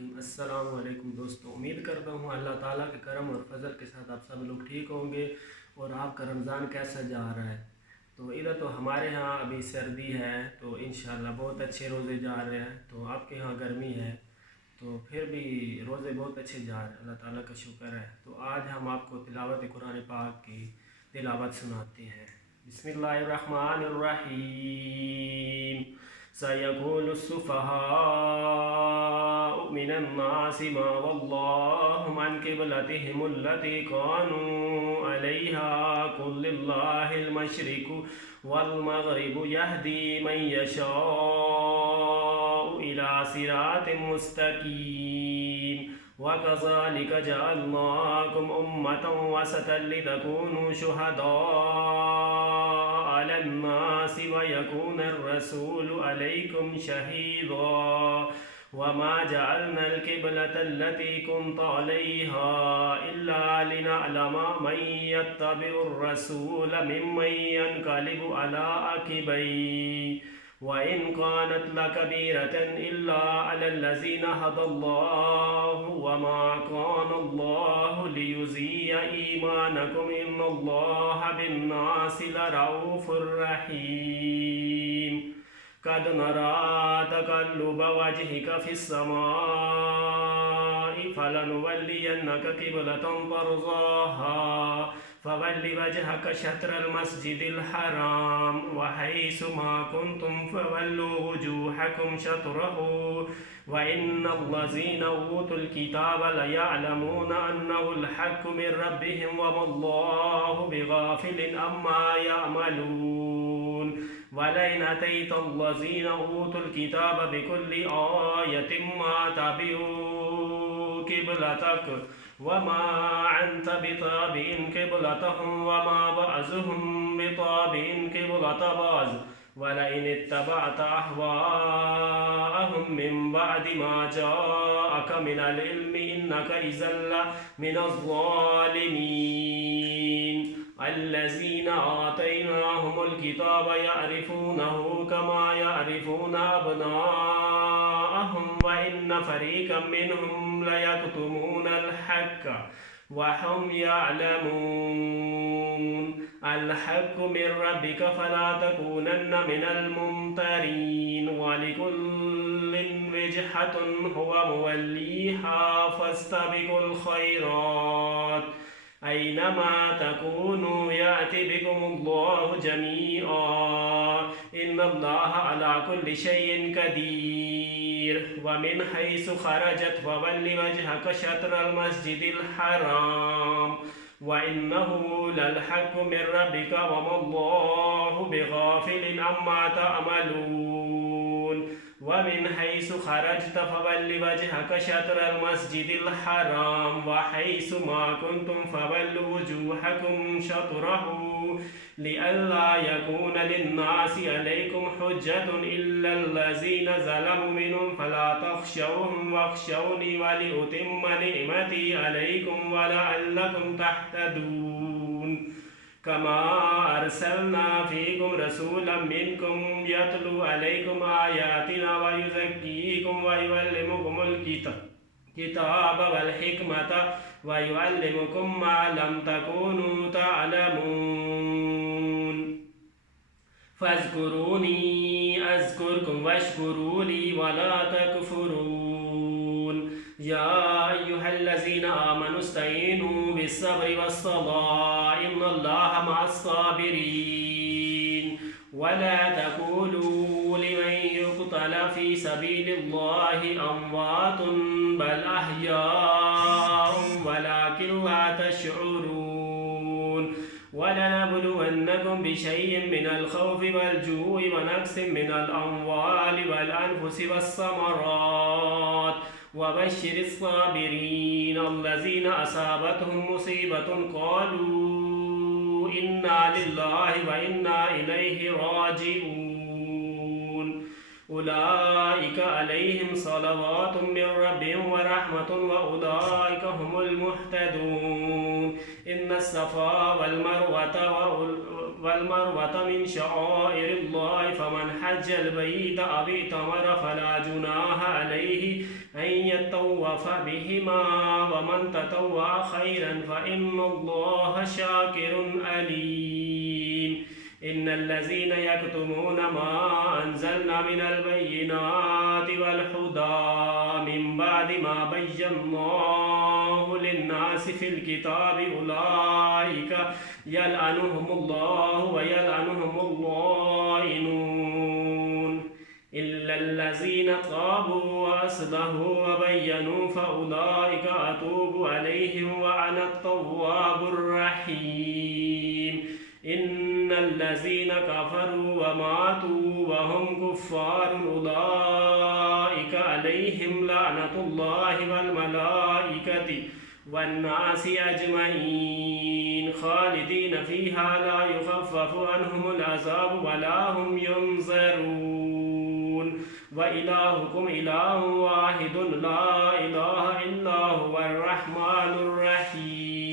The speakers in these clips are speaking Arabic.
अस्सलाम वालेकुम दोस्तों। उम्मीद करता हूँ अल्लाह ताला के करम और फजल के साथ आप सब लोग ठीक होंगे। और आपका रमज़ान कैसा जा रहा है? तो इधर तो हमारे यहाँ अभी सर्दी है, तो इंशाल्लाह बहुत अच्छे रोज़े जा रहे हैं। तो आपके यहाँ गर्मी है, तो फिर भी रोज़े बहुत अच्छे जा रहे हैं, अल्लाह ताला का शुक्र है। तो आज हम आपको तिलावत कुरान पाक की तिलावत सुनाते हैं। बिस्मिल्लाहिर्रहमानिर्रहीम। सयक़ूलु सुफ़हाउ मिनन्नासि मा वल्लाहुम अन क़िबलतिहिमुल्लती कानू अलैहा क़ुल लिल्लाहिल मशरिक़ु वल मग़रिबु यहदी मन यशाउ इला सिरातिम मुस्तक़ीम वकज़ालिक जअलनाकुम उम्मतन वसतन लितकूनू शुहदाअ अलन्नासि वयकूनर रसूलु अलैकुम शहीदा वमा जअलनल क़िबलतल्लती कुन्त अलैहा इल्ला लिनअलमा मन यत्तबिउर रसूल मिम्मन यन्क़लिबु अला अक़िबैहि वइन कानत लकबीरतन इल्ला अलल्लज़ीना हदल्लाहु वमा कानल्लाहु लियुज़िय्य ईमानकुम इन्नल्लाहा बिन्नासि लरऊफ़ुर रहीम। कद नरा तक़ल्लुब वजहिक फ़िस्समाइ फ़लनुवल्लियन्नक क़िबलतन तर्ज़ाहा फ़वल्लि वजहक शत्रल मस्जिदिल हराम वहैसुमा कुन्तुम फ़वल्लू वुजूहकुम शत्रहु वइन्नल्लज़ीना ऊतुल किताब लयअलमून अन्नहुल हक़्क़ु मिर रब्बिहिम वमल्लाहु बिग़ाफ़िलिन अम्मा यअमलून वलइन अतैतल्लज़ीना ऊतुल किताब बिकुल्लि आयतिन मा तबिऊ क़िबलतक वमा अन्त बिताबिइन क़िबलतहुम वमा बअज़ुहुम बिताबिइन क़िबलत बअज़ वलइन इत्तबअत अहवाअहुम मिन बअदि मा जाअक मिनल इल्मि इन्नक इज़्ज़न लमिनज़ ज़ालिमीन। अल्लज़ीना आतैनाहुमुल किताब यअरिफ़ूनहु कमा यअरिफ़ून अब्नाअहुम व इन्न फ़रीक़म मिनहुम लयक्तुमूनल हक़्क़ वहुम यअलमून। अल हक़्क़ु मिर रब्बिक फ़ला तकूनन्न मिनल मुम्तरीन वलिकुल्लिन विजहतुन हुवा मुवल्लीहा फ़ास्तबिकुल ख़ैरात ऐनमा तकूनू याति बिकुमुल्लाहु जमीआ इन्नल्लाहा अला कुल्लि शैइन क़दीर। वमिन हैसु ख़रजत फ़वल्लि वजहक शत्रल मस्जिदिल हराम वइन्नहु लल हक़्क़ु मिर रब्बिक वमल्लाहु बिग़ाफ़िलिन अम्मा तअमलून। वमिन हैसु ख़रजत फ़वल्लि वजहक शत्रल मस्जिदिल हराम वहैसुमा कुन्तुम फ़वल्लू वुजूहकुम शत्रहु लिअल्ला यकून लिन्नासि अलैकुम हुज्जतुन इल्लल्लज़ीना ज़लमू मिनहुम फ़ला तख़्शौहुम वख़्शौनी वलिउतिम्म निअमती अलैकुम वलअल्लकुम तहतदून। कमा अरसलना फ़ीकुम रसूलन मिनकुम यतलू अलैकुम आयातिना वयुज़क्कीकुम वयुअल्लिमुकुमुल किताब वल हिकमत वयुअल्लिमुकुम मा लम तकूनू तअलमून। फ़ज़्कुरूनी अज़्कुरकुम वश्कुरूली वला तकफ़ुरून। या अय्युहल्लज़ीना आमनू इस्तईनू बिस्सब्रि वस्सलाह इन्नल्लाहा मअस्साबिरीन। वला तक़ूलू लिमन युक़तल फ़ी सबीलिल्लाहि अम्वातुन बल अह्याउन वलाकिन ला तशऊरून। वलनबलुवन्नकुम बिशैइन मिनल खौफ़ि वल जूइ वनक़्सिम मिनल अम्वालि वल अनफ़ुसि वस्समरात वबश्शिरिस साबिरीन अल्लज़ीना असाबतहुम मुसीबतुन क़ालू इन्ना लिल्लाहि व इन्ना इलैहि राजिऊन। उलाइका अलैहिम सलवातुम मिर रब्बिहिम व रहमतुन व उलाइका हुमुल मुहतदून। इन्नस सफ़ा वल मरवत والمروة من شعائر الله فمن حج البيت أو اعتمر فلا جناح عليه أن يطوف بهما ومن تطوع خيرا فإن الله شاكر عليم. إن الذين يكتمون ما أنزلنا من البينات والهدى من بعد ما بيناه للناس في الكتاب أولئك يلعنهم الله ويلعنهم اللائنون إلا الذين تابوا وأصلحوا وبينوا فأولئك أتوب عليهم وأنا التواب الرحيم. إن الذين كفروا وماتوا وهم كفار أولئك عليهم لعنة الله والملائكة والناس أجمعين خالدين فيها لا يخفف عنهم العذاب ولا هم ينظرون. وإلهكم إله واحد لا إله إلا هو الرحمن الرحيم.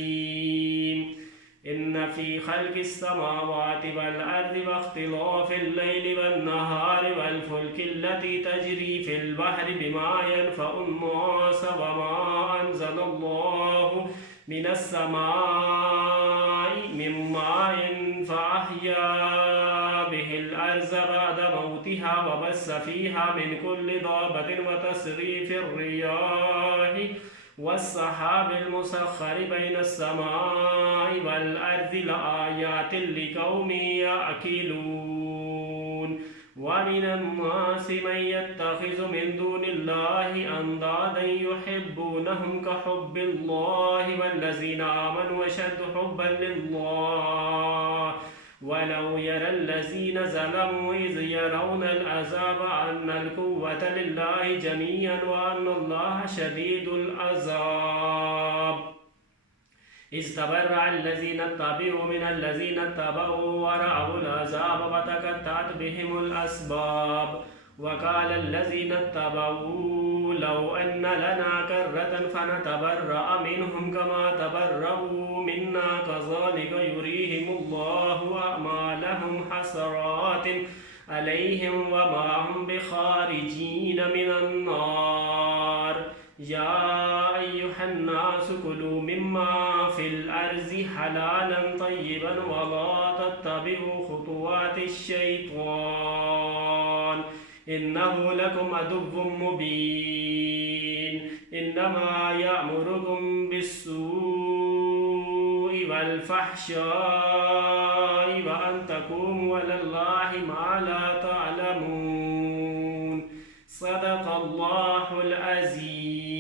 إن في خلق السماوات والأرض واختلاف الليل والنهار والفلك التي تجري في البحر بما ينفع الناس وما أنزل الله من السماء من ماء فأحيا به الأرض بعد موتها وبث فيها من كل دابة وتصريف الرياح والسحاب المسخر بين السماء والأرض لآيات لقوم يعقلون. ومن الناس من يتخذ من دون الله أندادا يحبونهم كحب الله والذين آمنوا أشد حبا لله ولو يرى الذين ظلموا إذ يرون العذاب أن القوة لله جميعا وأن الله شديد العذاب. إذ تبرأ الذين اتبعوا من الذين اتبعوا ورأوا العذاب وتقطعت بهم الأسباب. وقال الذين اتبعوا لو أن لنا كرة فنتبرأ منهم كما تبرأوا منا كذلك يريهم الله أعمالهم حسرات عليهم وما هم بخارجين من النار. يا أيها الناس كلوا مما في الأرض حلالا طيبا ولا تتبعوا خطوات الشيطان إنه لكم عدو مبين. إنما يأمركم بالسوء والفحشاء وأن تقوموا على الله ما لا تعلمون. صدق الله العظيم.